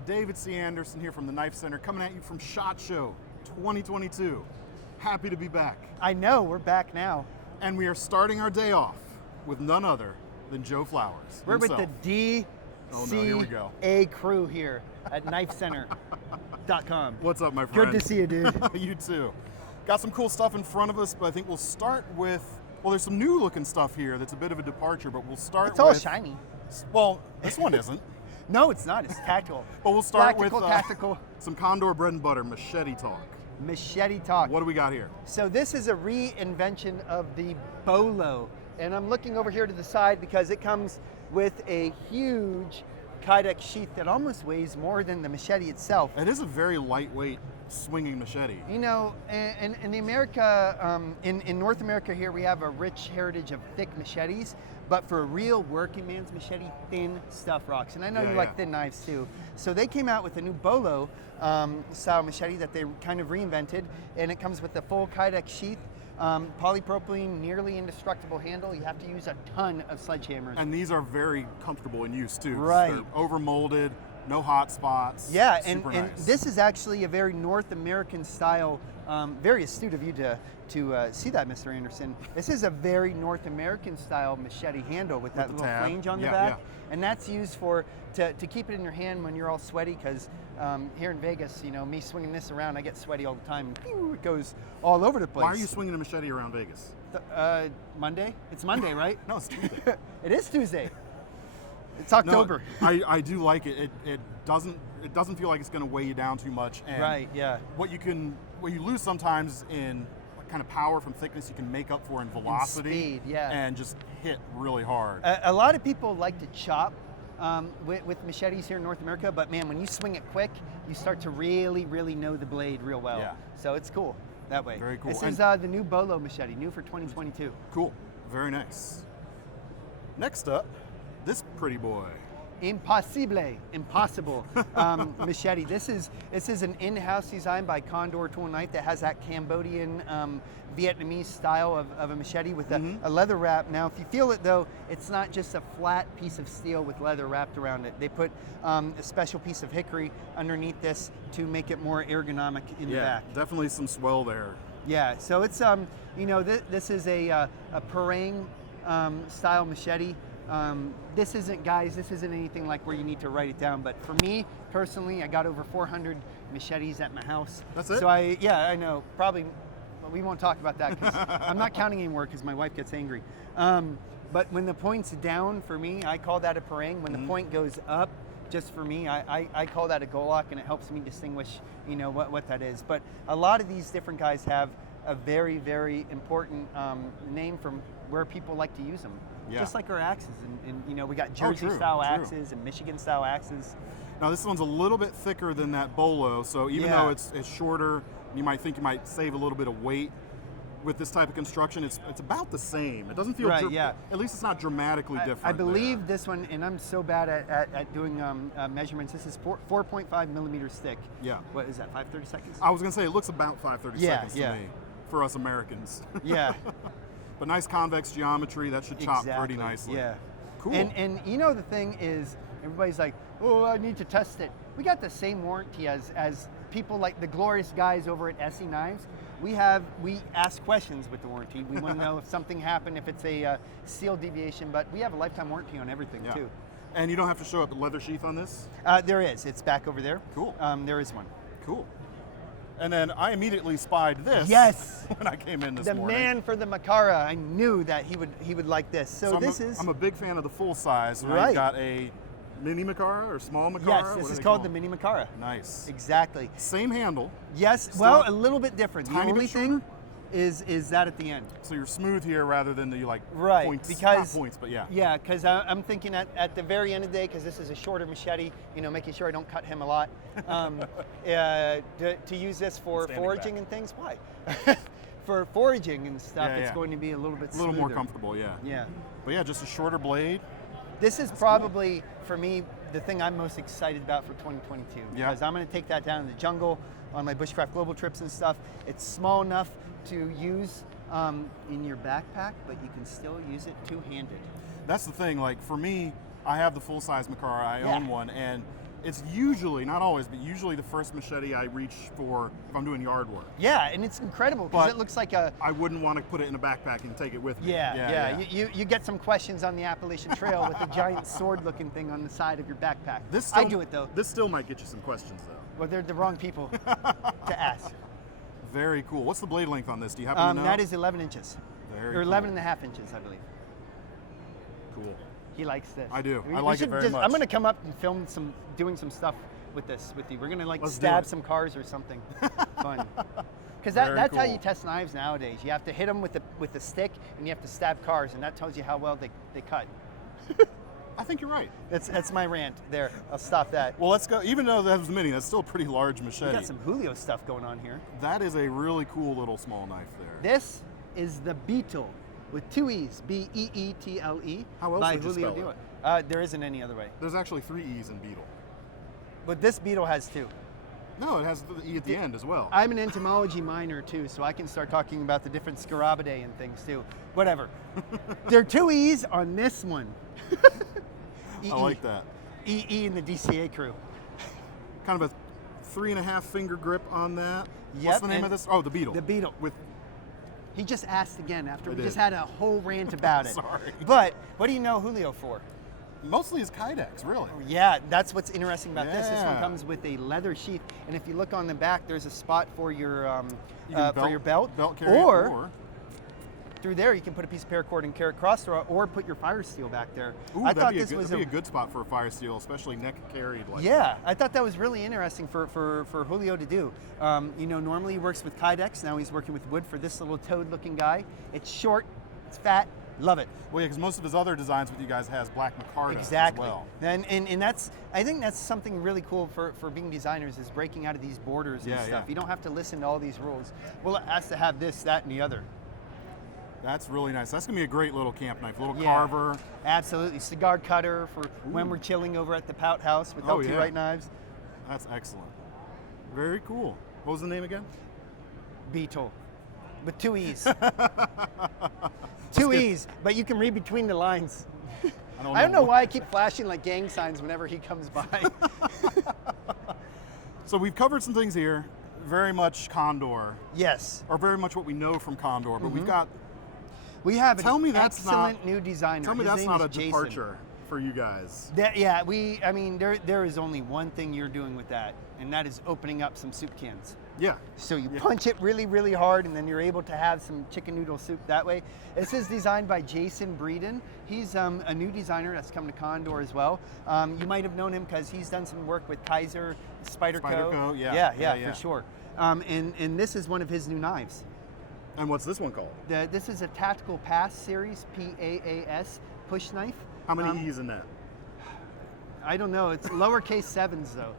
everyone. David C. Anderson here from the KnifeCenter, coming at you from SHOT Show 2022. Happy to be back. I know, we're back now. And we are starting our day off with none other than Joe Flowers We're himself. with the DCA crew here at KnifeCenter.com. What's up, my friend? Good to see you, dude. You too. Got some cool stuff in front of us, but I think we'll start with, well, there's some new looking stuff here that's a bit of a departure, but we'll start It's all shiny. Well, this one isn't. No, it's not. It's tactical. But we'll start tactical. with some Condor bread and butter machete talk. Machete talk. What do we got here? So this is a reinvention of the bolo. And I'm looking over here to the side because it comes with a huge Kydex sheath that almost weighs more than the machete itself. It is a very lightweight swinging machete. You know, in the America, in North America here, we have a rich heritage of thick machetes, but for a real working man's machete, thin stuff rocks. And I know you like thin knives too. So they came out with a new bolo style machete that they kind of reinvented, and it comes with the full Kydex sheath, polypropylene, nearly indestructible handle. You have to use a ton of sledgehammers. And these are very comfortable in use too. Right. They're over-molded, no hot spots. Yeah, super and nice. this is actually a very North American style, very astute of you to see that, Mr. Anderson. This is a very North American style machete handle with that little flange on the back. And that's used to keep it in your hand when you're all sweaty, because here in Vegas, you know, me swinging this around, I get sweaty all the time. And pew, it goes all over the place. Why are you swinging a machete around Vegas? Monday? It's Monday, right? No, it's Tuesday. It is Tuesday. It's October. No, I do like it. It doesn't feel like it's going to weigh you down too much. And right. Yeah. What you lose sometimes in kind of power from thickness, you can make up for in velocity. Speed, yeah. And just hit really hard. A lot of people like to chop with machetes here in North America, but man, when you swing it quick, you start to really, really know the blade real well. Yeah. So it's cool that way. Very cool. This is the new bolo machete, new for 2022. Cool. Very nice. Next up, this pretty boy. Impossible machete. This is an in-house design by Condor Tool and Knife that has that Cambodian Vietnamese style of a machete with a leather wrap. Now, if you feel it though, it's not just a flat piece of steel with leather wrapped around it. They put a special piece of hickory underneath this to make it more ergonomic in the back. Yeah, definitely some swell there. Yeah, so it's you know, this is a parang style machete. This isn't anything like where you need to write it down, but for me personally, I got over 400 machetes at my house. That's it? So I know, probably, but we won't talk about that because I'm not counting anymore because my wife gets angry. But when the point's down, for me, I call that a parang. When the point goes up, just for me, I call that a golok, and it helps me distinguish, you know, what that is. But a lot of these different guys have a very, very important name from where people like to use them. Yeah. Just like our axes, and you know, we got Jersey-style axes and Michigan-style axes. Now this one's a little bit thicker than that bolo, so even though it's shorter, you might think you might save a little bit of weight with this type of construction. It's about the same. It doesn't feel right. At least it's not dramatically different. I believe this one, and I'm so bad at doing measurements. This is 4.5 millimeters thick. Yeah. What is that? 5/30 seconds? I was gonna say it looks about 5/30 seconds to me for us Americans. Yeah. But nice convex geometry, that should chop pretty nicely. Yeah. Cool. And you know, the thing is, everybody's like, oh, I need to test it. We got the same warranty as people like the glorious guys over at SE Knives. We ask questions with the warranty. We want to know if something happened, if it's a seal deviation, but we have a lifetime warranty on everything too. And you don't have to show up a leather sheath on this? There is. It's back over there. Cool. There is one. Cool. And then I immediately spied this. Yes. When I came in this morning. The man for the Macara. I knew that he would like this. So I'm a big fan of the full size. And I've got a mini Macara or small Macara. Yes, this is called the mini Macara. Nice. Exactly. Same handle. Yes. Well, a little bit different. The Tiny only bit thing is that at the end. So you're smooth here rather than the points. Because not points, but yeah. Yeah, because I'm thinking at the very end of the day, because this is a shorter machete, you know, making sure I don't cut him a lot. To use this for foraging and things. Why? For foraging and stuff, it's going to be a little bit smoother. A little more comfortable, yeah. Yeah. But yeah, just a shorter blade. This is probably, for me, the thing I'm most excited about for 2022. Because I'm going to take that down in the jungle on my bushcraft global trips and stuff. It's small enough to use in your backpack, but you can still use it two-handed. That's the thing. Like for me, I have the full-size Macara. I own one, and It's usually, not always, but usually the first machete I reach for if I'm doing yard work. Yeah, and it's incredible because But it looks like a. I wouldn't want to put it in a backpack and take it with me. Yeah. You get some questions on the Appalachian Trail with a giant sword-looking thing on the side of your backpack. I do it though. This still might get you some questions though. Well, they're the wrong people to ask. Very cool. What's the blade length on this? Do you happen to know? That is 11 inches. Very or cool. 11 and a half inches, I believe. Cool. He likes this. I do. We I like it should very much. I'm going to come up and film doing some stuff with this with you. We're going to like Let's do stab it. some cars or something fun. Because Very that's how cool. you test knives nowadays. You have to hit them with the stick, and you have to stab cars, and that tells you how well they cut. I think you're right. That's my rant there. I'll stop that. Well, let's go. Even though that was mini, that's still a pretty large We machete. got some Julio stuff going on here. That is a really cool little small knife there. This is the Beetle with 2 E's, B-E-E-T-L-E. How else by would you Julio spell Duo. There isn't any other way. There's actually 3 E's in Beetle. But this Beetle has 2. No, it has the E at the end as well. I'm an entomology minor too, so I can start talking about the different Scarabidae and things too. Whatever. There are 2 E's on this one. I like that. E in the DCA crew. Kind of a 3.5 finger grip on that. Yep, What's the name and of this? Oh, the Beetle. The Beetle. With He just asked again after I we did. just had a whole rant about it. Sorry. But what do you know Julio for? mostly his kydex, really. Yeah, that's what's interesting about this. This one Yeah. comes with a leather sheath, and if you look on the back, there's a spot for your You can for your belt, carry, or through there you can put a piece of paracord and carrot cross throw, or put your fire steel back there. Ooh, I that'd thought be this was that'd be a good spot for a fire steel, especially neck carried like yeah, I thought that was really interesting for Julio to do. You know, normally he works with kydex. Now he's working with wood for this little toad-looking guy. It's short, it's fat, love it. Well, yeah, because most of his other designs with you guys has black micarta Exactly. as well. And that's, I think that's something really cool for being designers, is breaking out of these borders and Yeah, stuff. yeah. You don't have to listen to all these rules. Well, it has to have this, that, and the other. That's really nice. That's gonna be a great little camp knife, little Yeah. carver. Absolutely. Cigar cutter for when we're chilling over at the Pout House with Oh, LT yeah. Wright knives. That's excellent. Very cool. What was the name again? Beetle. With 2 E's. 2 E's, but you can read between the lines. I don't know why I keep flashing like gang signs whenever he comes by. So we've covered some things here, very much Condor, Yes. or very much what we know from Condor, but we've got, We have an Tell me that's excellent new designer. tell me His that's name not is a Jason. departure for you guys. Yeah, I mean, there is only one thing you're doing with that, and that is opening up some soup cans. Yeah. So you punch it really, really hard, and then you're able to have some chicken noodle soup that way. This is designed by Jason Breeden. He's a new designer that's come to Condor as well. You might have known him because he's done some work with Kaiser, Spyderco. Yeah. For sure. And this is one of his new knives. And what's this one called? This is a Tactical Pass series, PAAS, push knife. How many E's in that? I don't know. It's lowercase sevens though.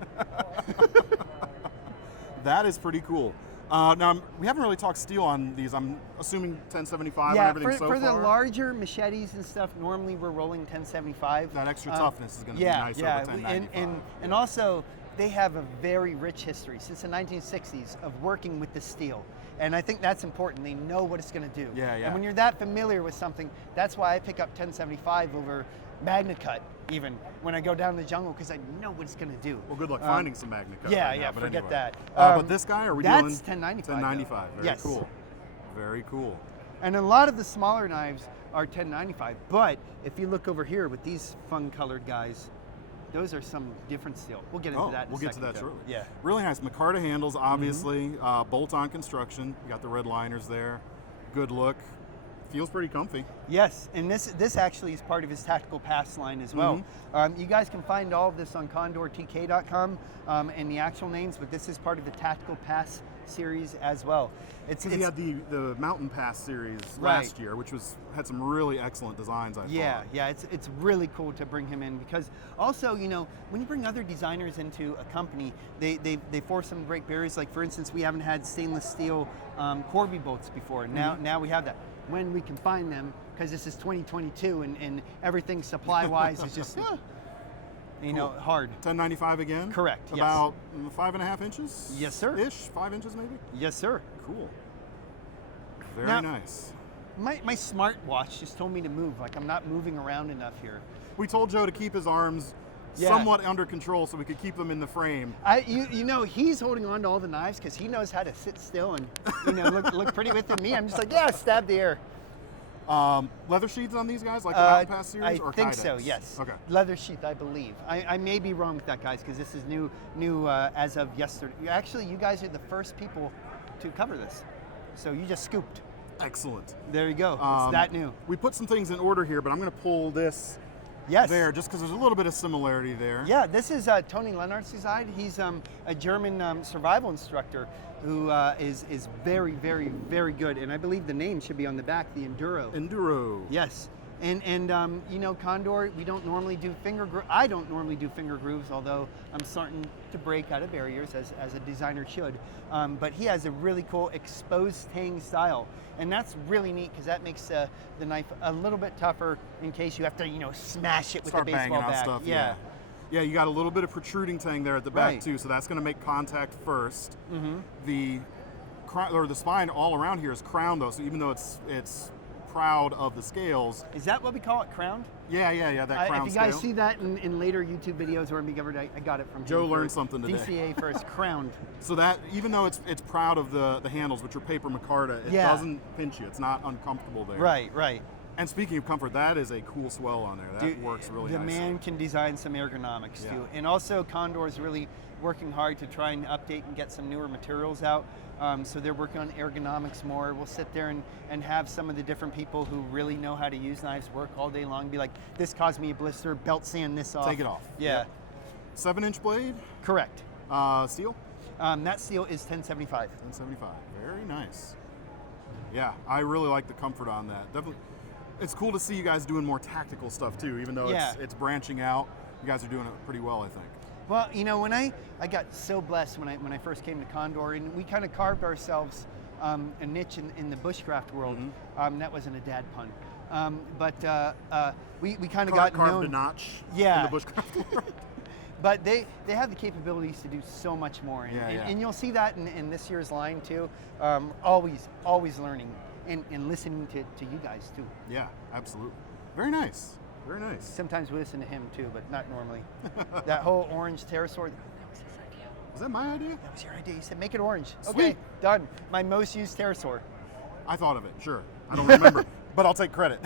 That is pretty cool. Now, we haven't really talked steel on these. I'm assuming 1075 on everything so for the far. larger machetes and stuff, normally we're rolling 1075. That extra toughness is going to be nice over 1095. And also they have a very rich history since the 1960s of working with the steel. And I think that's important. They know what it's going to do. Yeah. And when you're that familiar with something, that's why I pick up 1075 over MagnaCut, even when I go down the jungle, because I know what it's going to do. Well, good luck finding some MagnaCut. Yeah, right now, but forget anyway. that. But this guy, are we doing? That's 1095. 1095. Very Yes. cool. Very cool. And a lot of the smaller knives are 1095. But if you look over here with these fun-colored guys, those are some different steel. We'll get into that in we'll a get to second, that though. shortly. Yeah. Really nice. Micarta handles, obviously. Bolt-on construction. You got the red liners there. Good look. Feels pretty comfy. Yes, and this actually is part of his Tactical Pass line as well. You guys can find all of this on condortk.com and the actual names, but this is part of the Tactical Pass series as well. He had the Mountain Pass series Right. last year, which had some really excellent designs, I thought. Yeah, it's really cool to bring him in, because also, you know, when you bring other designers into a company, they force them to break barriers. Like, for instance, we haven't had stainless steel Corby bolts before. Now we have that. When we can find them, because this is 2022 and everything supply-wise is just, you know, hard. 1095 again? Correct, yes. About 5.5 inches? Yes, sir. Ish? 5 inches maybe? Yes, sir. Cool. Very Now- nice. My smartwatch just told me to move. Like, I'm not moving around enough here. We told Joe to keep his arms somewhat under control so we could keep them in the frame. You know, he's holding on to all the knives because he knows how to sit still and, look pretty with me. I'm just like, yeah, stab the air. Leather sheaths on these guys, like the Mountain Pass series, or I think Kydex? so, yes. Okay. Leather sheath, I believe. I may be wrong with that, guys, because this is new as of yesterday. Actually, you guys are the first people to cover this. So you just scooped. Excellent. There you go. It's that new. We put some things in order here, but I'm going to pull this there just because there's a little bit of similarity there. Yeah, this is Tony Lennart's design. He's a German survival instructor who is very, very, very good. And I believe the name should be on the back, the Enduro. Enduro. Yes. And Condor, we don't normally do I don't normally do finger grooves, although I'm starting to break out of barriers as a designer should. But he has a really cool exposed tang style. And that's really neat because that makes the knife a little bit tougher in case you have to, smash it with a baseball bat. Stuff, yeah. Yeah, you got a little bit of protruding tang there at the back too, so that's going to make contact first. The spine all around here is crowned though, so even though it's proud of the scales. Is that what we call it, crowned? Yeah, that crown If you guys scale. see that in later YouTube videos or me covered, I got it from Joe him. learned something today. DCA first, crowned. So that, even though it's proud of the handles, which are paper micarta, it doesn't pinch you. It's not uncomfortable there. Right. And speaking of comfort, that is a cool swell on there. That works really nicely. The man can design some ergonomics too. And also Condor is really working hard to try and update and get some newer materials out. So they're working on ergonomics more. We'll sit there and have some of the different people who really know how to use knives work all day long. Be like, this caused me a blister, belt sand this off. Take it off. Yeah. 7-inch blade? Correct. Steel? That steel is 1075. 1075. Very nice. Yeah, I really like the comfort on that. Definitely. It's cool to see you guys doing more tactical stuff too, even though it's branching out. You guys are doing it pretty well, I think. Well, when I got so blessed when I first came to Condor, and we kind of carved ourselves a niche in the bushcraft world. That wasn't a dad pun, but we kind of got carved known. a notch in the bushcraft world. But they have the capabilities to do so much more, and you'll see that in this year's line too. Always learning and listening to you guys too. Yeah, absolutely. Very nice. Very nice. Sometimes we listen to him too, but not normally. That whole orange pterosaur, that was his idea. Was that my idea? That was your idea. You said make it orange. Sweet. Okay, done. My most used pterosaur. I thought of it, sure. I don't remember, but I'll take credit.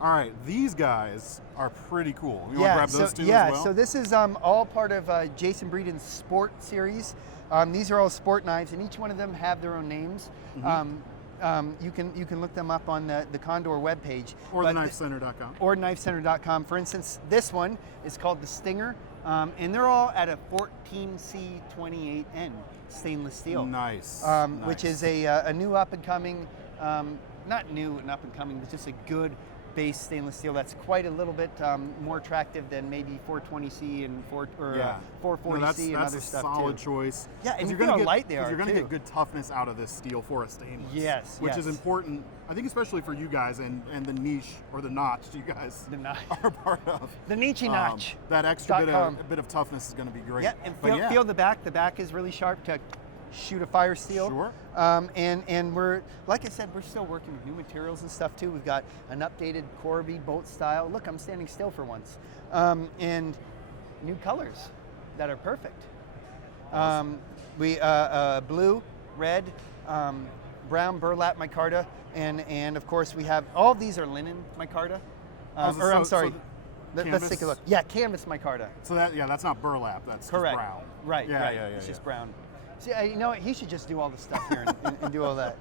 All right, these guys are pretty cool. You want to grab those two as well? So this is all part of Jason Breeden's Sport series. These are all sport knives, and each one of them have their own names. You can look them up on the Condor webpage. Or the KnifeCenter.com. Or KnifeCenter.com. For instance, this one is called the Stinger, and they're all at a 14C28N stainless steel. Nice. Which is a new up-and-coming, not new and up-and-coming, but just a good base stainless steel that's quite a little bit more attractive than maybe 420C and 440C and other stuff too. That's a solid choice. Yeah, and you're going to light they are You're going to too. get good toughness out of this steel for a stainless. Yes, which is important, I think, especially for you guys and the niche or the notch you guys are part of. The niche notch. That extra bit of toughness is going to be great. Yeah, and feel the back. The back is really sharp to shoot a fire steel. Sure. And we're, like I said, we're still working with new materials and stuff too. We've got an updated Corby bolt style. Look, I'm standing still for once. And new colors that are perfect. Awesome. We blue, red, brown burlap micarta, and of course we have all of these are linen micarta. I'm sorry. Let's take a look. Yeah, canvas micarta. So that's not burlap. That's correct. Just brown. Right. It's just brown. See, you know what? He should just do all the stuff here and do all that.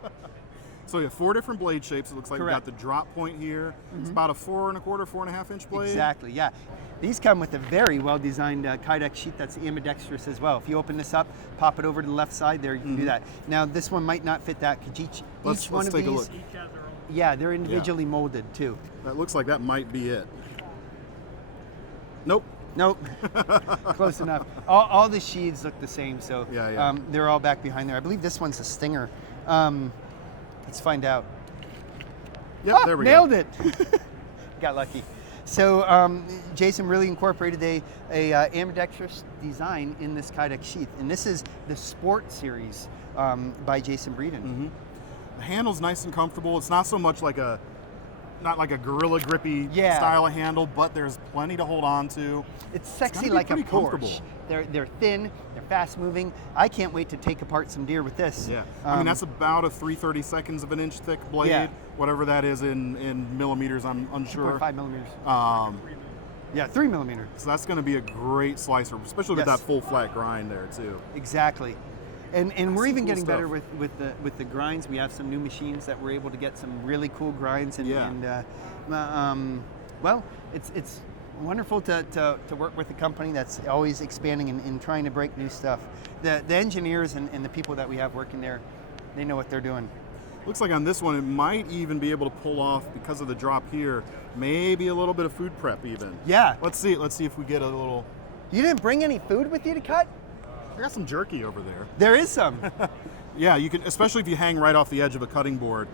So you have 4 different blade shapes. It looks like Correct. we've got the drop point here. It's about a 4 1/4, 4.5 inch blade. Exactly, yeah. These come with a very well-designed Kydex sheet that's ambidextrous as well. If you open this up, pop it over to the left side there, you can do that. Now, this one might not fit that because each one of take these, a look. yeah, they're individually molded too. That looks like that might be it. Nope. Close enough. All the sheaths look the same, so they're all back behind there. I believe this one's a Stinger. Let's find out. Yep, there we nailed go. it. Got lucky. So Jason really incorporated a ambidextrous design in this Kydex sheath, and this is the Sport series by Jason Breeden. The handle's nice and comfortable. It's not so much like a not like a gorilla grippy style of handle, but there's plenty to hold on to. It's sexy it's like a comfortable. Porsche. They're thin, they're fast moving. I can't wait to take apart some deer with this. Yeah, I mean that's about a 3/32 of an inch thick blade, whatever that is in millimeters. I'm unsure. 2.5 millimeters. Yeah, 3 millimeter. So that's going to be a great slicer, especially with that full flat grind there too. Exactly. And we're even getting stuff. better with the grinds. We have some new machines that we're able to get some really cool grinds. Well, it's wonderful to work with a company that's always expanding and trying to break new stuff. The engineers and the people that we have working there, they know what they're doing. Looks like on this one it might even be able to pull off, because of the drop here, maybe a little bit of food prep even. Yeah. Let's see if we get a little. You didn't bring any food with you to cut? I got some jerky over there. There is some. Yeah, you can, especially if you hang right off the edge of a cutting board,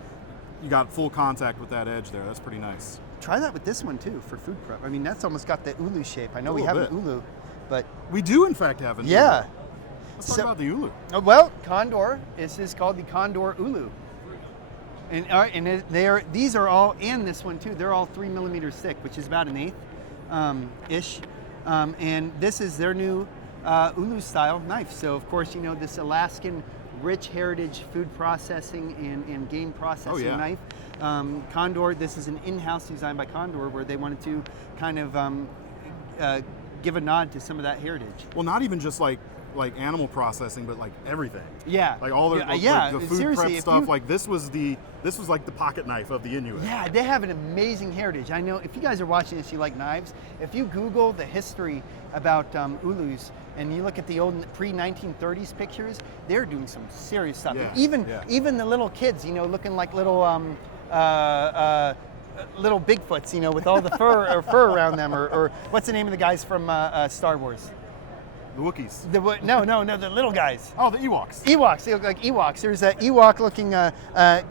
you got full contact with that edge there. That's pretty nice. Try that with this one too for food prep. I mean, that's almost got the ulu shape. I know we have an ulu, but we do in fact have an ulu. Yeah. Let's talk about the ulu. Well, Condor. This is called the Condor ulu. And these are all, and this one too, they're all 3 millimeters thick, which is about an eighth ish. And this is their new ulu style knife. So of course, you know, this Alaskan rich heritage food processing and game processing knife. Condor, this is an in-house design by Condor, where they wanted to kind of give a nod to some of that heritage. Well, not even just like animal processing, but like everything. Yeah. Like all the like the food prep stuff. Like this was like the pocket knife of the Inuit. Yeah, they have an amazing heritage. I know if you guys are watching this, you like knives. If you Google the history about ulus and you look at the old pre-1930s pictures, they're doing some serious stuff. Yeah. Even the little kids, you know, looking like little little Bigfoots, you know, with all the fur around them, or what's the name of the guys from Star Wars? The Wookiees. No, the little guys. Oh, the Ewoks. Ewoks, they look like Ewoks. There's an Ewok-looking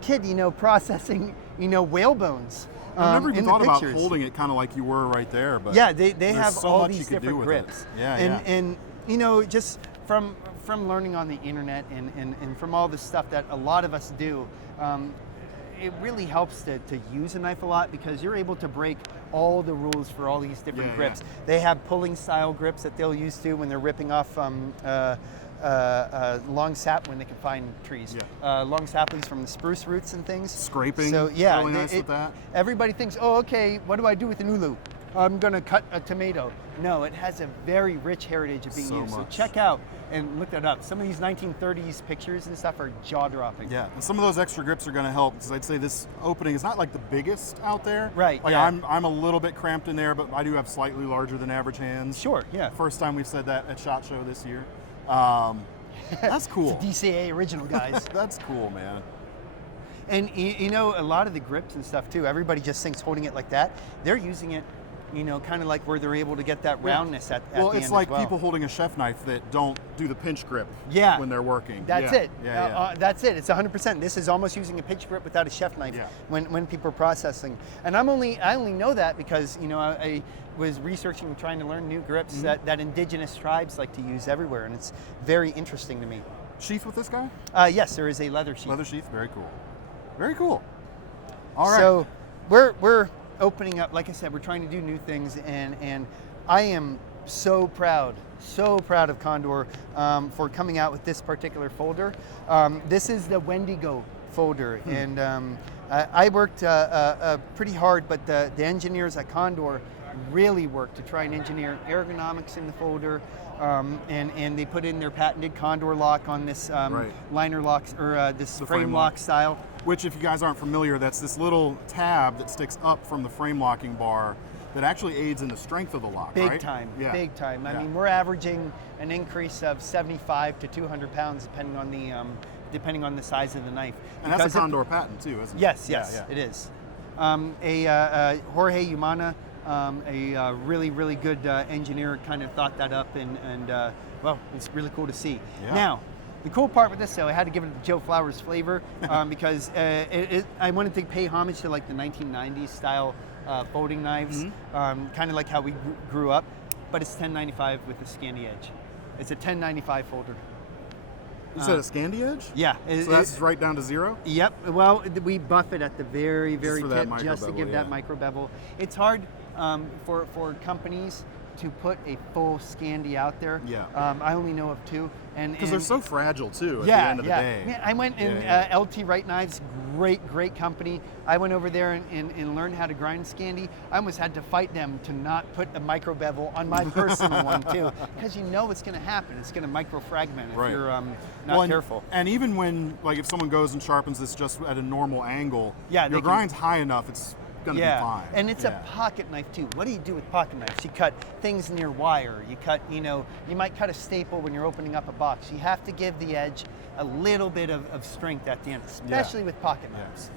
kid, you know, processing, you know, whale bones. I never even thought about pictures. holding it kind of like you were right there, but yeah, they have so all much these you could different do with grips. it. Yeah, and you know, just from learning on the internet and from all the stuff that a lot of us do, it really helps to use a knife a lot, because you're able to break all the rules for all these different grips. Yeah. They have pulling style grips that they'll use too when they're ripping off long sap when they can find trees. Yeah. Long saplings from the spruce roots and things. Scraping. So yeah, really nice with that. Everybody thinks, oh, okay, what do I do with an ulu? I'm gonna cut a tomato. No, it has a very rich heritage of being used. So check out and look that up. Some of these 1930s pictures and stuff are jaw-dropping. Yeah, and some of those extra grips are going to help, because I'd say this opening is not like the biggest out there. Right. Like I'm a little bit cramped in there, but I do have slightly larger than average hands. Sure. Yeah. First time we've said that at SHOT Show this year. That's cool. It's a DCA original, guys. That's cool, man. And you know, a lot of the grips and stuff too, everybody just thinks holding it like that. They're using it, you know, kind of like where they're able to get that roundness at the end. Well, it's like people holding a chef knife that don't do the pinch grip when they're working. That's it. Yeah. That's it. It's 100%. This is almost using a pinch grip without a chef knife when people are processing. And I only know that because, you know, I was researching and trying to learn new grips that indigenous tribes like to use everywhere, and it's very interesting to me. Sheath with this guy? Yes, there is a leather sheath. Leather sheath, very cool. Very cool. All right. So we're opening up, like I said, we're trying to do new things, and I am so proud of Condor for coming out with this particular folder. This is the Wendigo folder, and I worked pretty hard, but the engineers at Condor really worked to try and engineer ergonomics in the folder, and they put in their patented Condor lock on this liner locks, or this frame lock style. Which, if you guys aren't familiar, that's this little tab that sticks up from the frame locking bar that actually aids in the strength of the lock, Big right? time, Yeah. big time. I mean, we're averaging an increase of 75 to 200 pounds depending on the size of the knife. And that's a Condor patent too, isn't it? Yes, it is. Jorge Umana, a really good engineer, kind of thought that up, and well, it's really cool to see. Yeah. Now, the cool part with this, though, I had to give it the Joe Flowers flavor because I wanted to pay homage to like the 1990s style folding knives, kind of like how we grew up, but it's 1095 with the scanty edge. It's a 1095 folder. You said a Scandi edge? Yeah. So that's right down to 0? Yep. Well, we buff it at the very, very for that tip micro just to bevel, give yeah. that micro bevel. It's hard for companies to put a full Scandi out there. Yeah. I only know of 2. Because they're so fragile too at the yeah, end of yeah. the day. Yeah, I went in LT Right Knives, great company. I went over there and learned how to grind Scandi. I almost had to fight them to not put a micro bevel on my personal one too, because you know what's going to happen. It's going to micro fragment if you're not careful. And even when, like, if someone goes and sharpens this just at a normal angle, your grind's high enough, it's going to be fine. And it's a pocket knife too. What do you do with pocket knives? You cut things near wire. You cut, you might cut a staple when you're opening up a box. You have to give the edge a little bit of strength at the end, especially with pocket knives.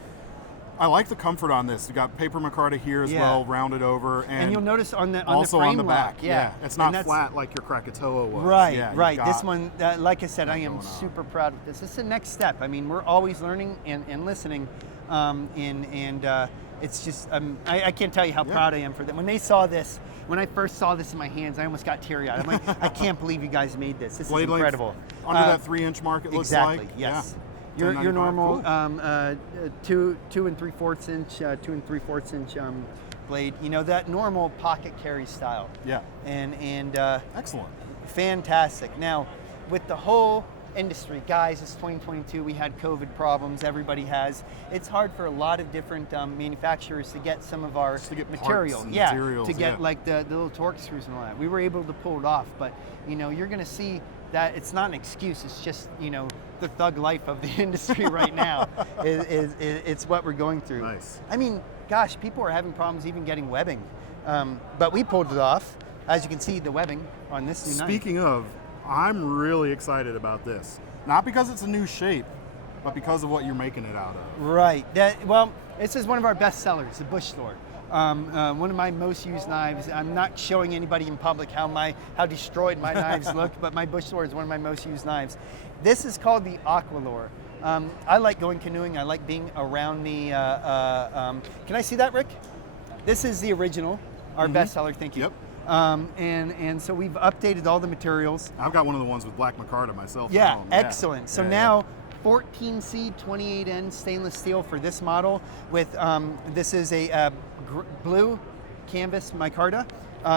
I like the comfort on this. You got paper micarta here as well, rounded over, and you'll notice on the also frame on the back. lock, it's not flat like your Krakatoa was. Right. This one, like I said, I am super proud of this. It's the next step. I mean, we're always learning and listening, it's just, I can't tell you how proud I am for them. When they saw this, when I first saw this in my hands, I almost got teary-eyed. I'm like, I can't believe you guys made this. This Blade is incredible. Under that 3-inch mark, it looks like. Exactly, yes. Yeah. Your normal 2 3/4 inch, 2 3/4 inch blade. That normal pocket carry style. Yeah. And excellent. Fantastic. Now, with the whole industry, guys, it's 2022. We had COVID problems. Everybody has. It's hard for a lot of different manufacturers to get some of our material. Materials, to get like the little torque screws and all that. We were able to pull it off, but you're going to see that it's not an excuse. It's just the thug life of the industry right now. It's what we're going through. Nice. I mean, gosh, people are having problems even getting webbing, but we pulled it off. As you can see, the webbing on this new knife. Speaking of, I'm really excited about this. Not because it's a new shape, but because of what you're making it out of. Right. This is one of our best sellers, the bushcraft. One of my most used knives. I'm not showing anybody in public how destroyed my knives look, but my bushcraft is one of my most used knives. This is called the Aqualore. I like going canoeing. I like being around the. Can I see that, Rick? This is the original, our best seller. Thank you. Yep. And so we've updated all the materials. I've got one of the ones with black micarta myself. Yeah, at home. excellent. So now 14C 28N stainless steel for this model with, this is a blue canvas micarta,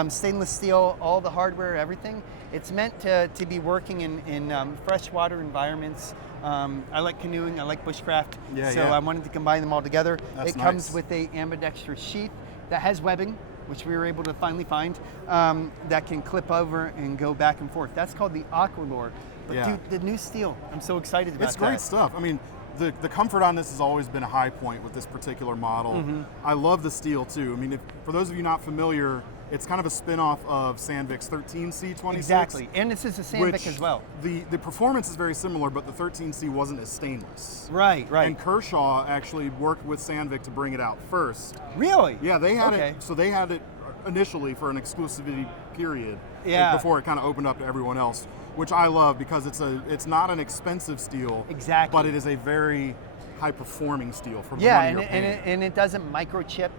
stainless steel, all the hardware, everything. It's meant to be working in freshwater environments. I like canoeing, I like bushcraft, I wanted to combine them all together. That's it comes nice. with a ambidextrous sheath that has webbing, which we were able to finally find, that can clip over and go back and forth. That's called the Aqualore. But dude, the new steel, I'm so excited about It's great stuff. I mean, the comfort on this has always been a high point with this particular model. I love the steel too. I mean, for those of you not familiar, it's kind of a spin-off of Sandvik's 13C26. Exactly, and this is a Sandvik as well. The performance is very similar, but the 13C wasn't as stainless. Right. And Kershaw actually worked with Sandvik to bring it out first. Really? Yeah, they had it. So they had it initially for an exclusivity period. Yeah. Before it kind of opened up to everyone else, which I love because it's not an expensive steel. Exactly. But it is a very high-performing steel for the money Yeah, you're paying. and it doesn't microchip.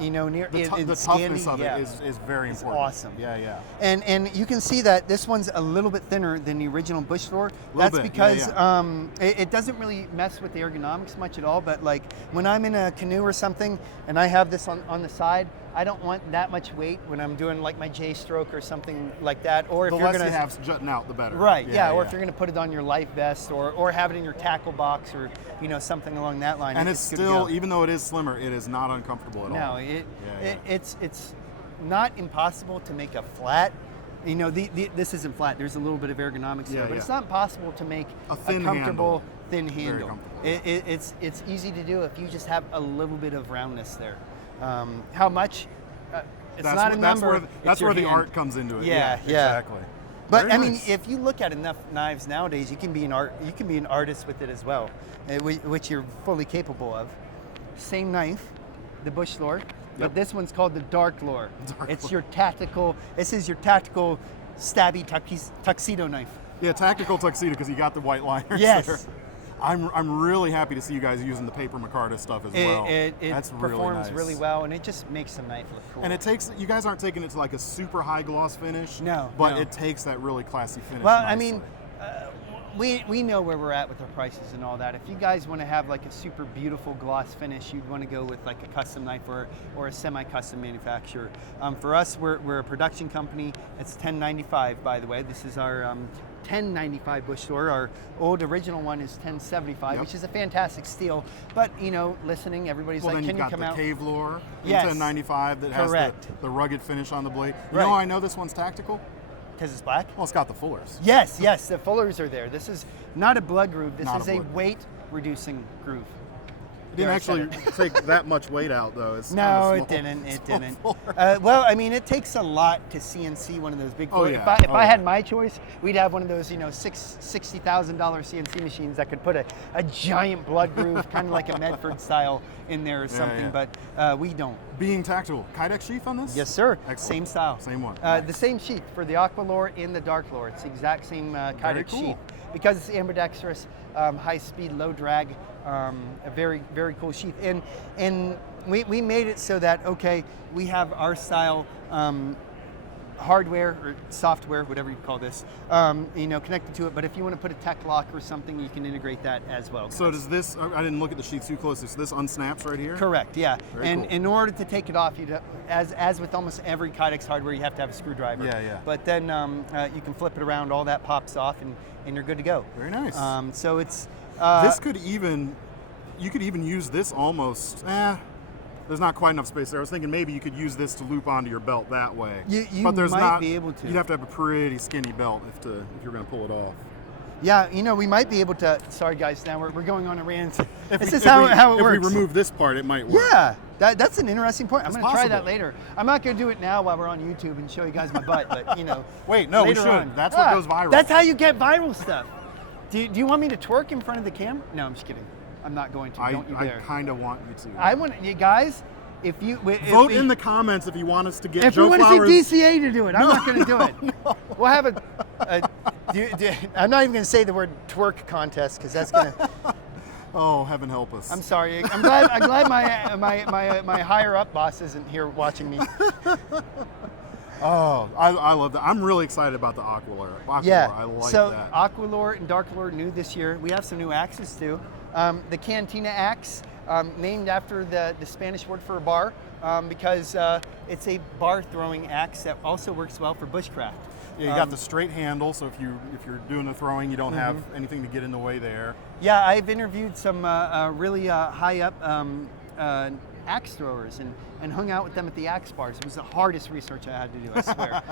Near the toughness of it is very it's important. Awesome. Yeah. And you can see that this one's a little bit thinner than the original bushcraft. That's because it doesn't really mess with the ergonomics much at all. But like when I'm in a canoe or something and I have this on the side, I don't want that much weight when I'm doing like my J stroke or something like that. Or if the you're less gonna you have jutting out, the better. Right. Or if you're gonna put it on your life vest or have it in your tackle box or something along that line. And it's still, even though it is slimmer, it is not uncomfortable at all. No, it's not impossible to make a flat. This isn't flat. There's a little bit of ergonomics there, but it's not possible to make a comfortable thin handle. It's easy to do if you just have a little bit of roundness there. How much? It's not a number. That's where the hand. art comes into it. Yeah. Exactly. But Very I mean, nice. if you look at enough knives nowadays, you can be an artist with it as well, which you're fully capable of. Same knife, the bushcraft, but this one's called the dark lore. It's your tactical. This is your tactical stabby tuxedo knife. Yeah, tactical tuxedo because you got the white liners. Yes. There. I'm really happy to see you guys using the paper micarta stuff as well. It That's performs nice. really well, and it just makes the knife look cool. And you guys aren't taking it to like a super high gloss finish. No. But it takes that really classy finish. Well, nicely. I mean, we know where we're at with our prices and all that. If you guys want to have like a super beautiful gloss finish, you'd want to go with like a custom knife or a semi-custom manufacturer. For us, we're a production company. It's $10.95, by the way. This is our $10.95 bush sword. Our old original one is $10.75, which is a fantastic steel. But listening, everybody's like, can you come out? Well, then you've got the KnifeCenter Yes. $10.95 that has the rugged finish on the blade. You know how I know this one's tactical? Because it's black? Well, it's got the fullers. Yes, the fullers are there. This is not a blood groove. This is a blood. weight-reducing groove. It didn't actually take that much weight out, though. It's No, it didn't. It didn't. fuller. Well, I mean, it takes a lot to CNC one of those big. Oh, If yeah. I had my choice, we'd have one of those, $60,000 CNC machines that could put a giant blood groove, kind of like a Medford style, in there or something. But we don't. Being tactical, Kydex sheath on this? Yes, sir. Excellent. Same style. Same one. The same sheath for the Aqualore and the Dark Lore. It's the exact same Kydex cool. sheath because it's ambidextrous, high speed, low drag. A very, very cool sheath. And we made it so that, we have our style hardware or software, whatever you call this, connected to it. But if you want to put a tech lock or something, you can integrate that as well. So does this, I didn't look at the sheath too closely, so this unsnaps right here? Correct, yeah. Very cool. In order to take it off, as with almost every Kydex hardware, you have to have a screwdriver. Yeah. But then you can flip it around, all that pops off, and you're good to go. Very nice. So it's... this could even, you could even use this almost, there's not quite enough space there. I was thinking maybe you could use this to loop onto your belt that way. You but there's might not, be able to. You'd have to have a pretty skinny belt if you're going to pull it off. Yeah, we might be able to. Sorry, guys. Now we're going on a rant. If this we, is if how we, it if works. we remove this part, it might work. Yeah, that's an interesting point. I'm It's going to try that possible. later. I'm not going to do it now while we're on YouTube and show you guys my butt, but Wait, no, we later should. on. That's what goes viral. That's how you get viral stuff. Do you want me to twerk in front of the camera? No, I'm just kidding. I'm not going to. Don't you I dare. kind of want you to. I want you guys. Vote in the comments if you want us to get If Joe we want Flowers. to see DCA to do it, I'm not going to do it. No. We'll have I'm not even going to say the word twerk contest because that's going to. Oh, heaven help us. I'm sorry. I'm glad my higher up boss isn't here watching me. Oh, I love that. I'm really excited about the Aqualore. Yeah. I like so that. Aqualore and Dark Lore new this year. We have some new axes too. The Cantina axe, named after the Spanish word for a bar, because it's a bar throwing axe that also works well for bushcraft. Yeah, you got the straight handle, so if you're doing the throwing, you don't have anything to get in the way there. Yeah, I've interviewed some really high up axe throwers and hung out with them at the axe bars. It was the hardest research I had to do, I swear.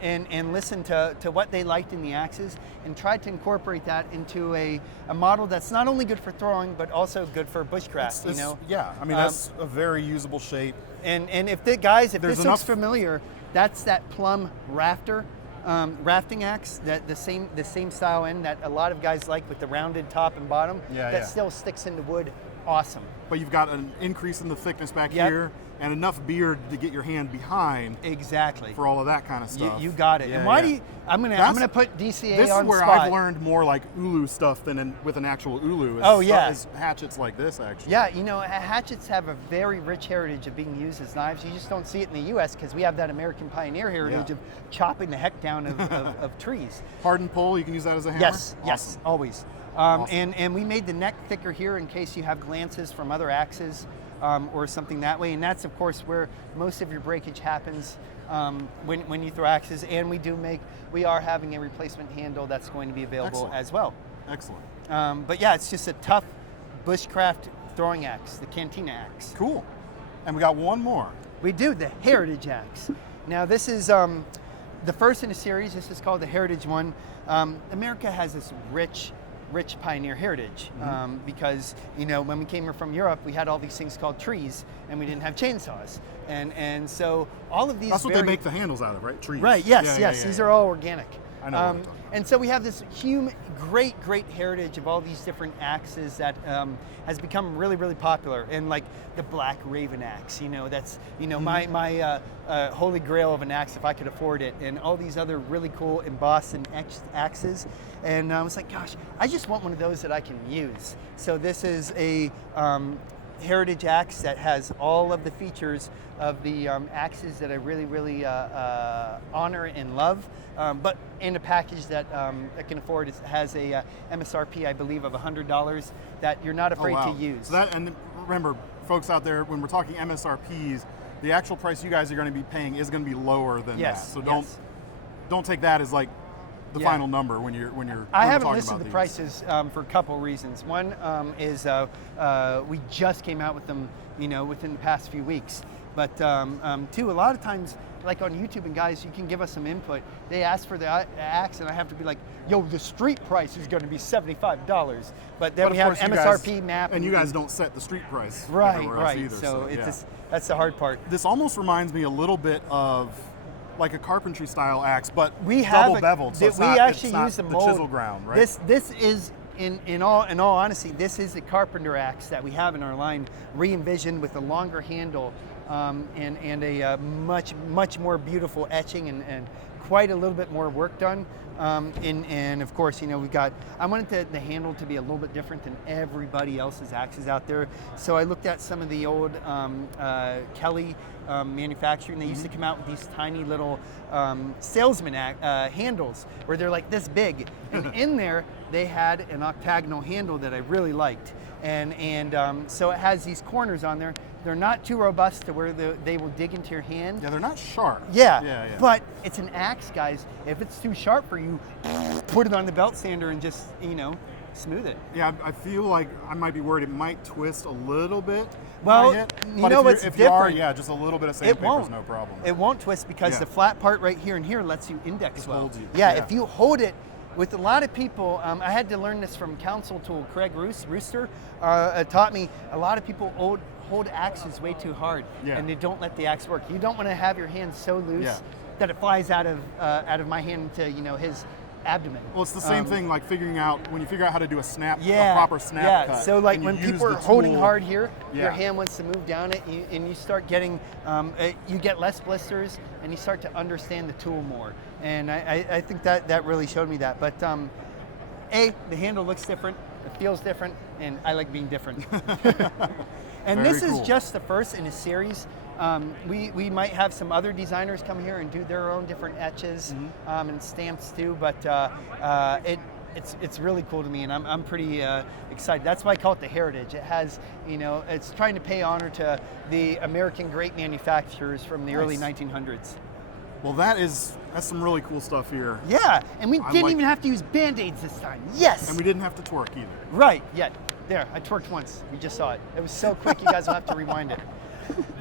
And listened to what they liked in the axes and tried to incorporate that into a model that's not only good for throwing, but also good for bushcraft, Yeah, I mean, that's a very usable shape. And if this enough- looks familiar, that's that plum rafting axe, the same style end that a lot of guys like with the rounded top and bottom. That still sticks into wood. Awesome. But you've got an increase in the thickness back Yep. here and enough beard to get your hand behind Exactly. for all of that kind of stuff. You got it. Yeah, and why yeah. do you? I'm gonna put DCA This on is where spot. I've learned more like ulu stuff than with an actual ulu. Is hatchets like this actually. Yeah, hatchets have a very rich heritage of being used as knives. You just don't see it in the U.S. because we have that American pioneer heritage of chopping the heck down of trees. Hardened pole, you can use that as a hammer? Yes, Awesome. yes, always. Awesome. And we made the neck thicker here in case you have glances from other axes or something that way. And that's, of course, where most of your breakage happens when you throw axes. And we are having a replacement handle that's going to be available as well. Excellent. But yeah, it's just a tough bushcraft throwing axe, the Cantina axe. Cool. And we got one more. We do, the Heritage axe. Now this is the first in a series. This is called the Heritage one. America has this rich pioneer heritage because when we came here from Europe, we had all these things called trees and we didn't have chainsaws, and so all of these. That's what they make the handles out of, right? Trees. Right. Yes. Yeah, These are all organic. I know what I'm talking and so we have this great heritage of all these different axes that has become really, really popular. And like the Black Raven axe, that's my holy grail of an axe if I could afford it. And all these other really cool embossed and etched axes. And I was like, gosh, I just want one of those that I can use. So this is a heritage axe that has all of the features of the axes that I really, really honor and love, but in a package that I can afford. It has a MSRP, I believe, of $100 that you're not afraid to use. So that, and remember, folks out there, when we're talking MSRPs, the actual price you guys are going to be paying is going to be lower than that. So don't take that as like the final number when you're. I haven't listed the prices for a couple reasons. One is we just came out with them, within the past few weeks. But two, a lot of times, like on YouTube, and guys, you can give us some input. They ask for the axe, and I have to be like, "Yo, the street price is going to be $75." But then we have MSRP map, and you guys don't set the street price, right? Either, so it's that's the hard part. This almost reminds me a little bit of like a carpentry style axe, but we have double beveled. So we actually use the mold. Chisel ground, right? This is. In all honesty, this is a carpenter axe that we have in our line, re-envisioned with a longer handle and a much more beautiful etching and quite a little bit more work done. And of course, we've got. I wanted the handle to be a little bit different than everybody else's axes out there. So I looked at some of the old Kelly manufacturing. They used to come out with these tiny little salesman handles where they're like this big, and in there they had an octagonal handle that I really liked, and so it has these corners on there. They're not too robust to where they will dig into your hand. Yeah, they're not sharp. Yeah, but it's an axe, guys. If it's too sharp for you, put it on the belt sander and just smooth it. Yeah, I feel like I might be worried it might twist a little bit. Well, you know what's different? Just a little bit of sandpaper is no problem. It won't twist because the flat part right here and here lets you index well. Holds you. Yeah, if you hold it, with a lot of people, I had to learn this from council tool Craig Rooster, taught me a lot of people hold axes way too hard, and they don't let the axe work. You don't want to have your hand so loose that it flies out of my hand to his abdomen. Well, it's the same thing like when you figure out how to do a proper snap cut. So like when people are holding hard here, your hand wants to move down it, and you start getting, you get less blisters, and you start to understand the tool more. And I think that really showed me that. But the handle looks different, it feels different, and I like being different. And this is just the first in a series. We might have some other designers come here and do their own different etches and stamps too, but it's really cool to me, and I'm pretty excited. That's why I call it the heritage. It has, it's trying to pay honor to the American great manufacturers from the early 1900s. Well, that's some really cool stuff here. Yeah, and we didn't even have to use Band-Aids this time. Yes! And we didn't have to torque either. Right, there, I twerked once. You just saw it. It was so quick, you guys will have to rewind it.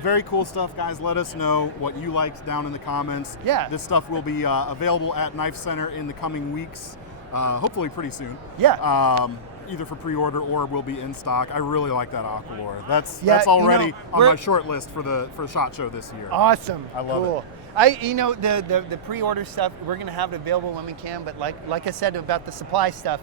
Very cool stuff, guys. Let us know what you liked down in the comments. Yeah. This stuff will be available at KnifeCenter in the coming weeks, hopefully pretty soon. Yeah. Either for pre-order or will be in stock. I really like that Aqualore. That's already on my short list for the SHOT Show this year. Awesome. I love it. The pre-order stuff, we're going to have it available when we can, but like I said about the supply stuff,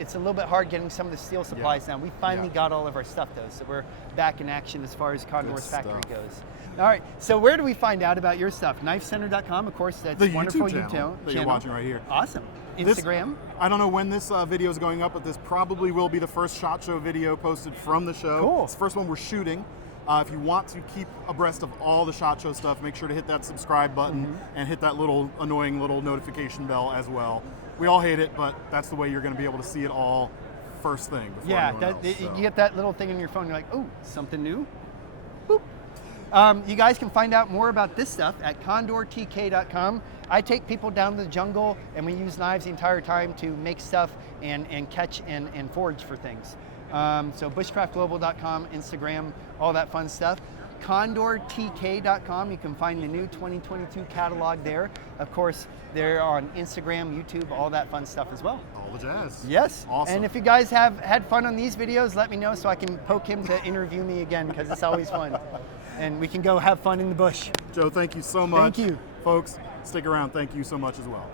it's a little bit hard getting some of the steel supplies now. We finally got all of our stuff though, so we're back in action as far as Condor's factory goes. All right, so where do we find out about your stuff? KnifeCenter.com, of course. That's the wonderful YouTube channel that you're watching right here. Awesome. Instagram. I don't know when this video is going up, but this probably will be the first SHOT Show video posted from the show. Cool. It's the first one we're shooting. If you want to keep abreast of all the SHOT Show stuff, make sure to hit that subscribe button and hit that little annoying little notification bell as well. We all hate it, but that's the way you're going to be able to see it all first thing before anyone else. You get that little thing on your phone, you're like, oh, something new? Boop. You guys can find out more about this stuff at condortk.com. I take people down to the jungle, and we use knives the entire time to make stuff and catch and forage for things. So bushcraftglobal.com, Instagram, all that fun stuff. CondorTK.com, you can find the new 2022 catalog there. Of course, they're on Instagram, YouTube, all that fun stuff as well. All the jazz. Yes. Awesome. And if you guys have had fun on these videos, let me know so I can poke him to interview me again, because it's always fun. And we can go have fun in the bush. Joe, thank you so much. Thank you. Folks, stick around. Thank you so much as well.